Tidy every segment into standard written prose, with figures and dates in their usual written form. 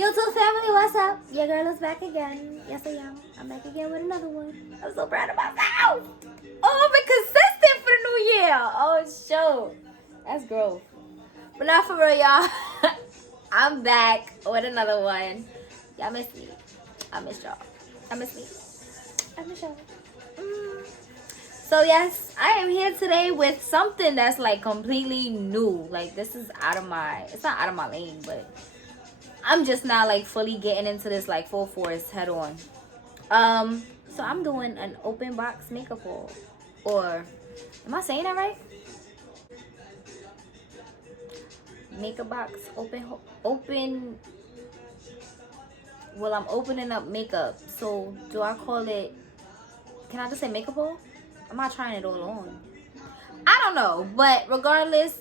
YouTube family, what's up? Your girl is back again. Yes, I am. I'm back again with another one. I'm so proud of myself. Oh, I've been consistent for the new year. Oh, sure. That's growth. But not for real, y'all. I'm back with another one. Y'all miss me. I miss y'all. I miss me. I miss y'all. So yes, I am here today with something that's like completely new. Like this is it's not out of my lane, but I'm just now like fully getting into this like full force head on. So I'm doing an open box makeup haul. Or am I saying that right? Makeup box open. Well, I'm opening up makeup. So do I call it? Can I just say makeup haul? I'm not trying it all on. I don't know, but regardless,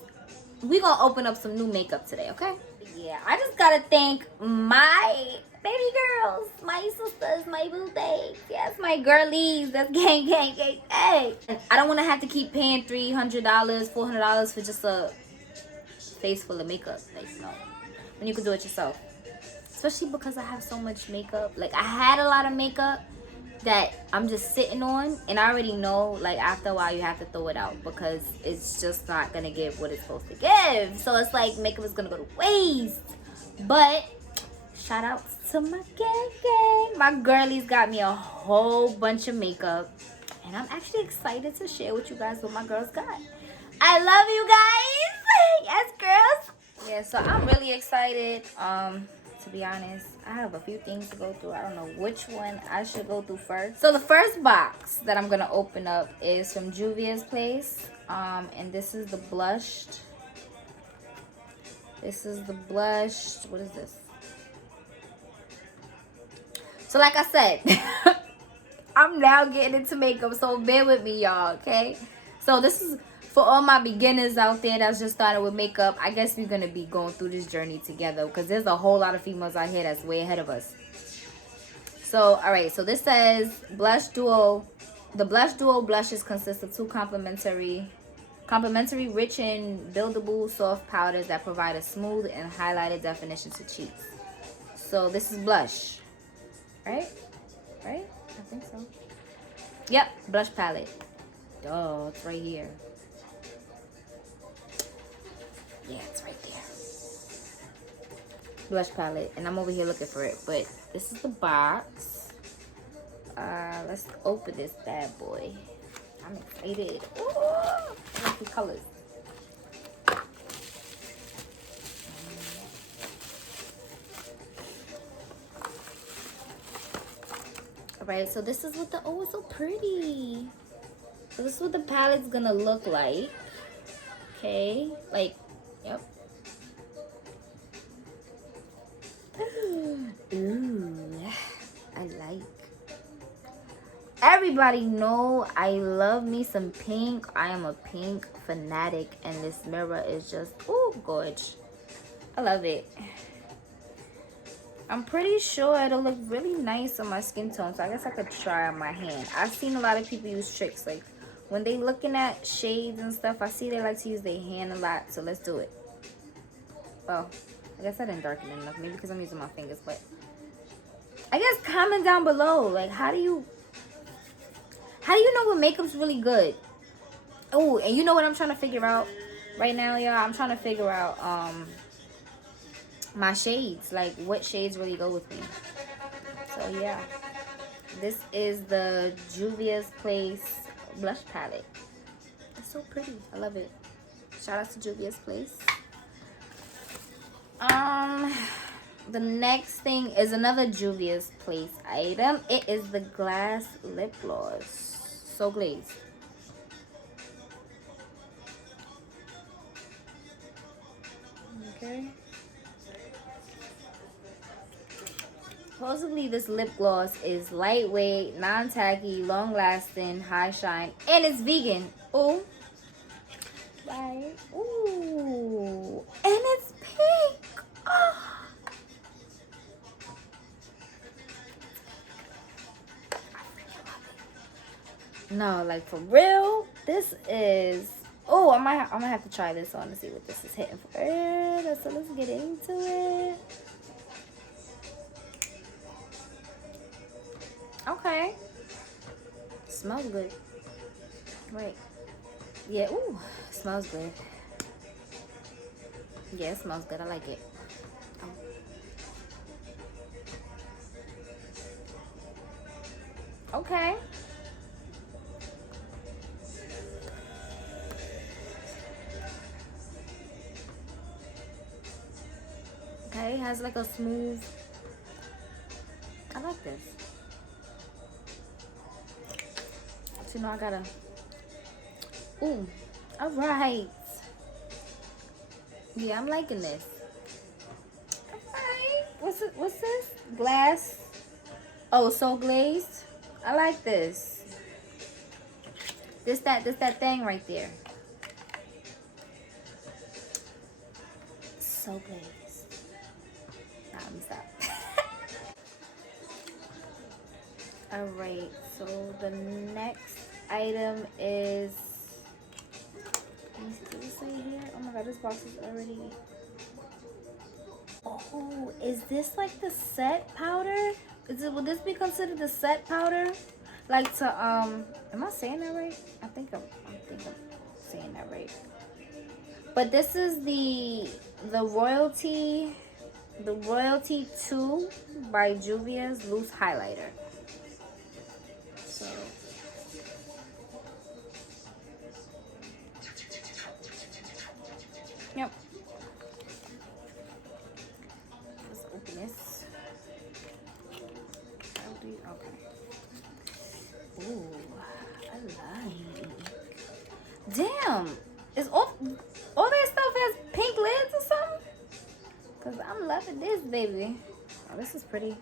we're gonna open up some new makeup today, okay? Yeah, I just gotta thank my baby girls, my sisters, my boo babes. Yes, my girlies. That's gang. Hey, I don't want to have to keep paying $300, $400 for just a face full of makeup. Like, no, when you can do it yourself. Especially because I have so much makeup. Like, I had a lot of makeup that I'm just sitting on, and I already know like after a while you have to throw it out because it's just not gonna give what it's supposed to give. So it's like makeup is gonna go to waste. But shout out to my gang. My girlies got me a whole bunch of makeup, and I'm actually excited to share with you guys what my girls got. I love you guys. Yes, girls. Yeah, so I'm really excited. To be honest, I have a few things to go through. I don't know which one I should go through first. So the first box that I'm gonna open up is from Juvia's Place. And this is the blushed. This is the blushed. What is this? So like I said, I'm now getting into makeup, so bear with me, y'all, okay? So this is for all my beginners out there that's just started with makeup. I guess we're going to be going through this journey together because there's a whole lot of females out here that's way ahead of us. So, all right. So this says Blush Duo. The Blush Duo blushes consist of two complementary, rich and buildable soft powders that provide a smooth and highlighted definition to cheeks. So this is blush, right? Right? I think so. Yep. Blush palette. Duh, it's right here. Yeah, it's right there. Blush palette. And I'm over here looking for it. But this is the box. Let's open this bad boy. I'm excited. Ooh, I like the colors. Alright, so this is what the... Oh, it's so pretty. So this is what the palette's gonna look like. Okay. Like... Yep. Ooh, I like. Everybody know I love me some pink. I am a pink fanatic, and this mirror is just gorgeous. I love it. I'm pretty sure it'll look really nice on my skin tone, so I guess I could try on my hand. I've seen a lot of people use tricks like when they looking at shades and stuff. I see they like to use their hand a lot, so let's do it. Oh, I guess I didn't darken it enough. Maybe because I'm using my fingers, but I guess comment down below. Like, how do you know when makeup's really good? Oh, and you know what I'm trying to figure out right now, y'all? I'm trying to figure out my shades. Like, what shades really go with me. So, yeah. This is the Juvia's Place blush palette. It's so pretty. I love it. Shout out to Juvia's Place. The next thing is another Juvia's Place item. It is the glass lip gloss. So glazed. Okay. Supposedly this lip gloss is lightweight, non-tacky, long-lasting, high shine, and it's vegan. Ooh. Right. Ooh. And it's pink. Oh. No, like for real, this is... Oh, I'm gonna have to try this on to see what this is hitting for. So let's get into it. Okay. Smells good. Right. Yeah, ooh, smells good. Yeah, it smells good. I like it. Oh. Okay. Okay, it has like a smooth. I like this. But you know, I gotta. Ooh, all right. Yeah, I'm liking this. Alright. What's this? Glass. Oh, so glazed. I like this. This that thing right there. So glazed. Nah, let me stop. Alright, so the next item is, let me see, does it say here? Oh my god, this box is already. Oh, is this like the set powder? Would this be considered the set powder? Like to am I saying that right? I think I'm saying that right. But this is the Royalty 2 by Juvia's loose highlighter. So yep. Let's open this. Okay. Ooh, I like. Damn, is all that stuff has pink lids or something? Cause I'm loving this, baby. Oh, this is pretty.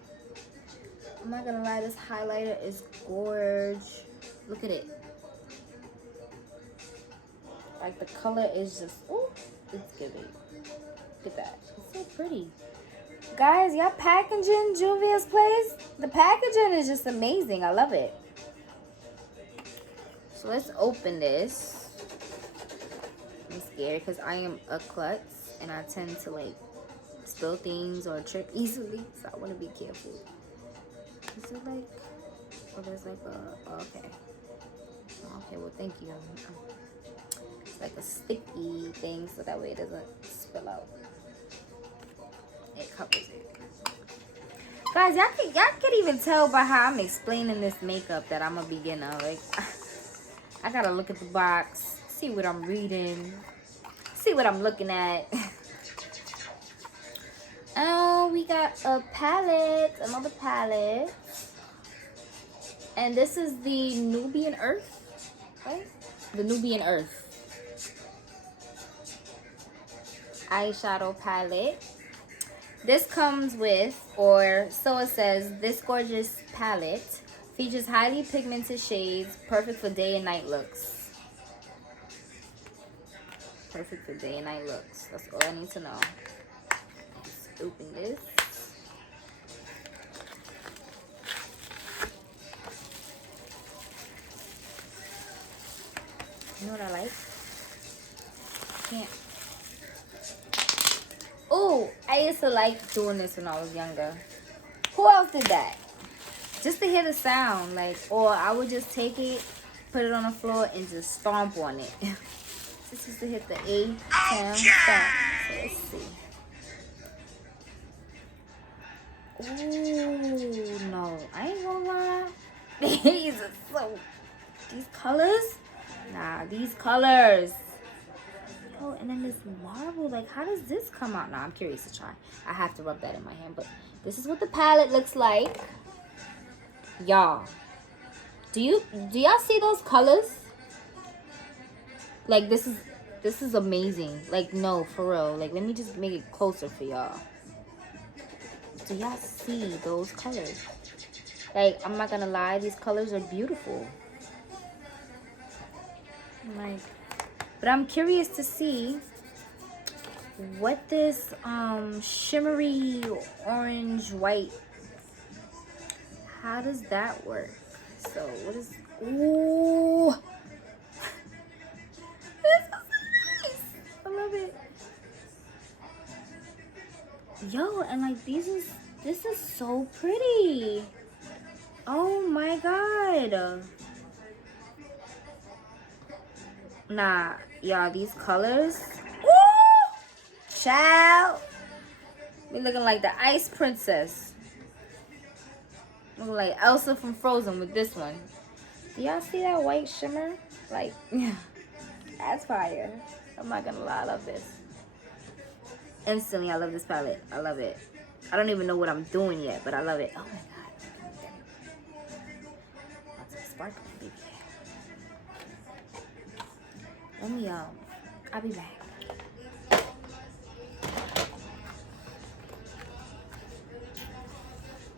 I'm not gonna lie, this highlighter is gorge. Look at it. Like the color is just, ooh, it's giving. Look at that. It's so pretty. Guys, y'all packaging Juvia's place? The packaging is just amazing. I love it. So let's open this. I'm scared because I am a klutz and I tend to like spill things or trip easily. So I want to be careful. Is it like, oh, there's like a, oh, okay. Okay, well, thank you. It's like a sticky thing so that way it doesn't spill out. It covers it. Guys, y'all can even tell by how I'm explaining this makeup that I'm a beginner. Like, I gotta look at the box, see what I'm reading, see what I'm looking at. Oh, we got a palette, another palette. And this is the Nubian Earth, right? The Nubian Earth eyeshadow palette. This comes with, or so it says, this gorgeous palette features highly pigmented shades, perfect for day and night looks. Perfect for day and night looks. That's all I need to know. Let's open this. You know what I like? Can't. Oh, I used to like doing this when I was younger. Who else did that? Just to hear the sound, like, or I would just take it, put it on the floor, and just stomp on it. This is to hit the A, 10, stomp. So let's see. Ooh, no, I ain't gonna lie. These are so, these colors? Nah, these colors. Oh, and then this marble, like, how does this come out? Now, I'm curious to try. I have to rub that in my hand, but this is what the palette looks like. Y'all, do y'all see those colors? Like, this is amazing. Like, no, for real. Like, let me just make it closer for y'all. Do y'all see those colors? Like, I'm not gonna lie, these colors are beautiful. Like, but I'm curious to see what this shimmery orange white, how does that work? So what is, ooh, this is so nice. I love it. Yo, and like this is so pretty. Oh my god. Nah, y'all, these colors. Ooh! Child. We looking like the Ice Princess. Looking like Elsa from Frozen with this one. Do y'all see that white shimmer? Like, that's fire. I'm not gonna lie, I love this. Instantly, I love this palette. I love it. I don't even know what I'm doing yet, but I love it. Oh my god. Want some sparkling, baby. Let me, I'll be back.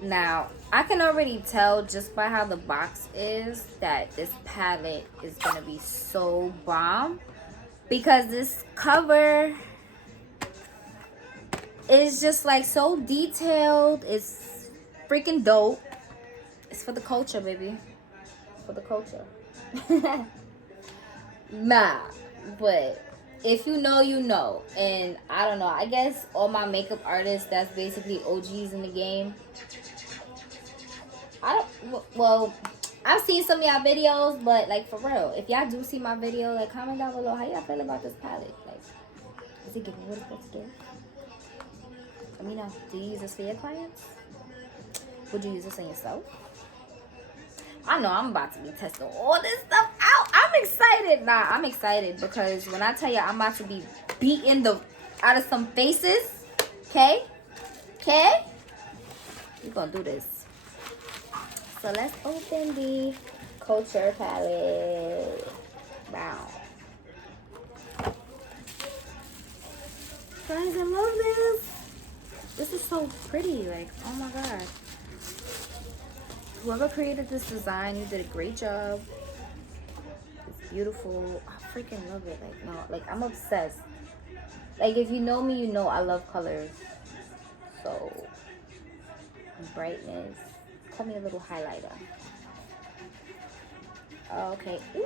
Now, I can already tell just by how the box is that this palette is going to be so bomb. Because this cover is just like so detailed. It's freaking dope. It's for the culture, baby. For the culture. Nah, but if you know, you know. And I don't know. I guess all my makeup artists that's basically OGs in the game. Well, I've seen some of y'all videos, but like for real, if y'all do see my video, like comment down below how y'all feel about this palette. Like, is it giving what it's supposed to do? Let me know. Do you use this for your clients? Would you use this on yourself? I know I'm about to be testing all this stuff out. I'm excited. Nah, I'm excited because when I tell you I'm about to be beating the out of some faces, okay? Okay? We're gonna do this. So let's open the Culture palette. Wow. Guys, I love this. This is so pretty. Like, oh my god. Whoever created this design, you did a great job. It's beautiful. I freaking love it. Like, no, like I'm obsessed. Like, if you know me, you know I love colors. So, brightness. Call me a little highlighter. Okay. Ooh.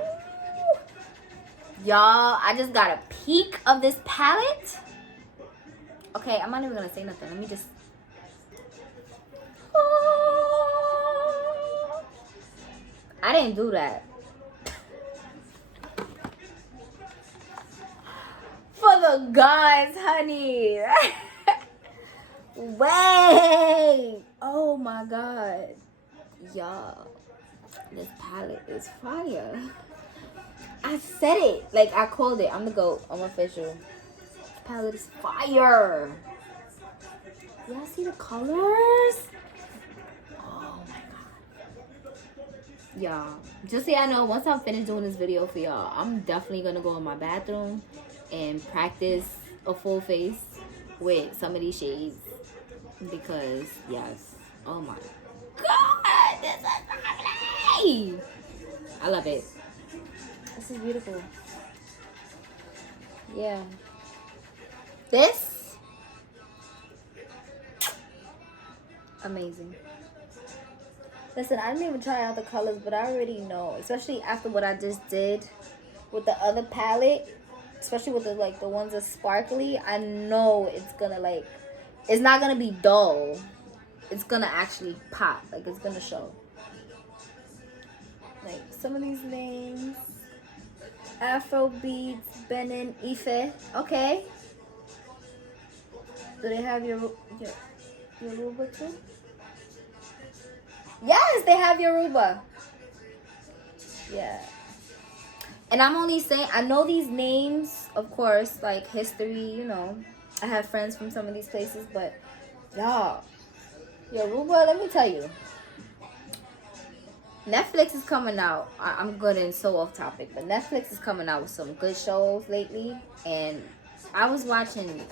Y'all, I just got a peek of this palette. Okay, I'm not even gonna say nothing. Let me just. I didn't do that. For the gods, honey. Wait. Oh my god. Y'all, this palette is fire. I said it. Like, I called it. I'm the GOAT. I'm official. This palette is fire. Y'all see the colors? Oh my god. Y'all, just so y'all know, once I'm finished doing this video for y'all, I'm definitely gonna go in my bathroom and practice a full face with some of these shades. Because, yes. Oh my god. This is lovely. I love it. This is beautiful. Yeah. This? Amazing. Listen, I didn't even try out the colors, but I already know. Especially after what I just did with the other palette. Especially with the, like, the ones that's sparkly. I know it's gonna, like, it's not gonna be dull. It's gonna actually pop. Like, it's gonna show. Like, some of these names. Afro Beats, Benin, Ife. Okay. Do they have your Yoruba too? Yes, they have Yoruba. Yeah. And I'm only saying, I know these names, of course, like history, you know. I have friends from some of these places, but y'all, Yoruba, let me tell you. Netflix is coming out. I'm getting so off topic, but Netflix is coming out with some good shows lately. And I was watching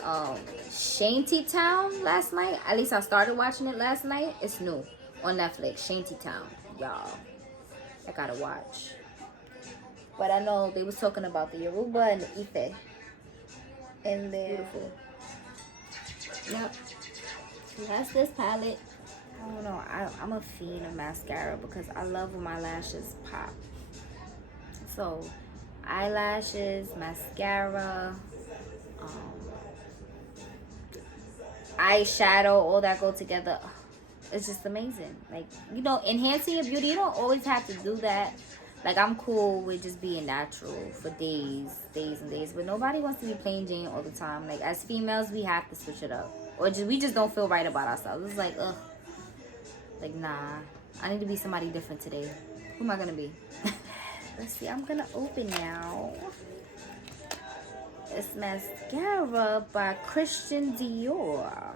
Shantytown last night. At least I started watching it last night. It's new on Netflix. Shantytown, y'all. I gotta watch. But I know they was talking about the Yoruba and the Ife. And they're beautiful. Yep. So that's this palette. I don't know. I'm a fiend of mascara because I love when my lashes pop. So, eyelashes, mascara, eyeshadow, all that go together. it's just amazing. Like, you know, enhancing your beauty, you don't always have to do that. Like, I'm cool with just being natural for days and days, but nobody wants to be plain Jane all the time. Like, as females, we have to switch it up, or we just don't feel right about ourselves. It's like, ugh, like, nah, I need to be somebody different today. Who am I gonna be? Let's see, I'm gonna open now. It's mascara by Christian Dior.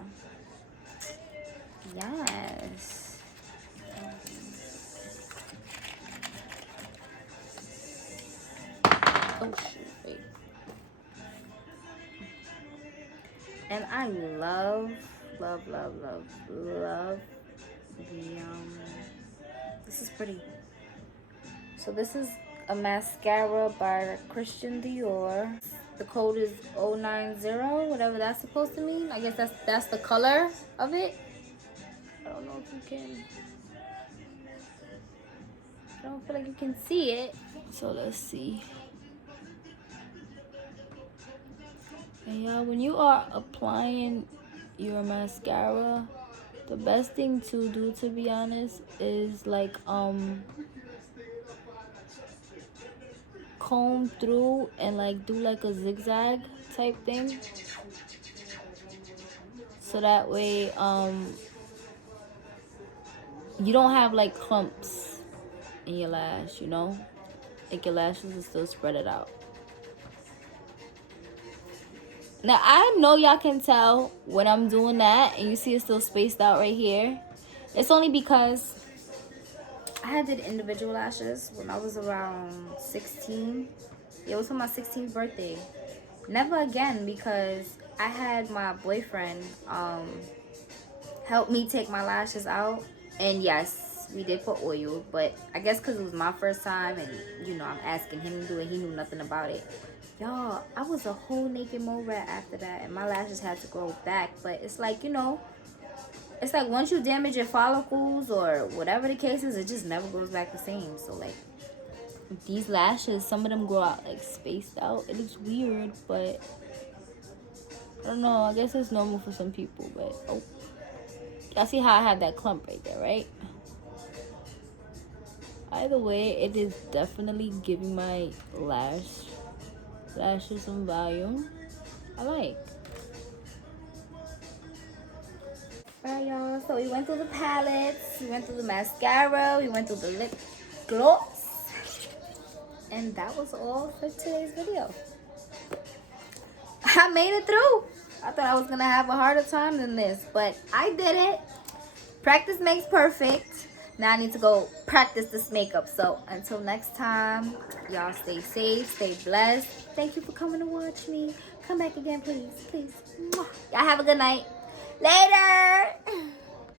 Yes. Oh shoot, wait. And I love the this is pretty. So this is a mascara by Christian Dior. The code is 090, whatever that's supposed to mean. I guess that's the color of it. I don't know if you can. I don't feel like you can see it. So let's see. And y'all, when you are applying your mascara, the best thing to do, to be honest, is like comb through and like do like a zigzag type thing, so that way you don't have like clumps in your lash, you know, like your lashes will still spread it out. Now I know y'all can tell when I'm doing that and you see it still spaced out right here. It's only because I had did individual lashes when I was around 16. It was for my 16th birthday. Never again, because I had my boyfriend help me take my lashes out. And yes, we did put oil, but I guess because it was my first time and, you know, I'm asking him to do it. He knew nothing about it. Y'all, I was a whole naked mole rat after that, and my lashes had to grow back. But it's like, you know, it's like once you damage your follicles or whatever the case is, it just never goes back the same. So like these lashes, some of them grow out like spaced out. It looks weird, but I don't know. I guess it's normal for some people. But oh, y'all see how I have that clump right there, right? Either way, it is definitely giving my lashes some volume. I like. Alright, y'all, so we went through the palettes, we went through the mascara, we went through the lip gloss, and that was all for today's video. I made it through. I thought I was gonna have a harder time than this, but I did it. Practice makes perfect. Now I need to go practice this makeup. So until next time, y'all stay safe, stay blessed. Thank you for coming to watch me. Come back again, please, please. Y'all have a good night. Later.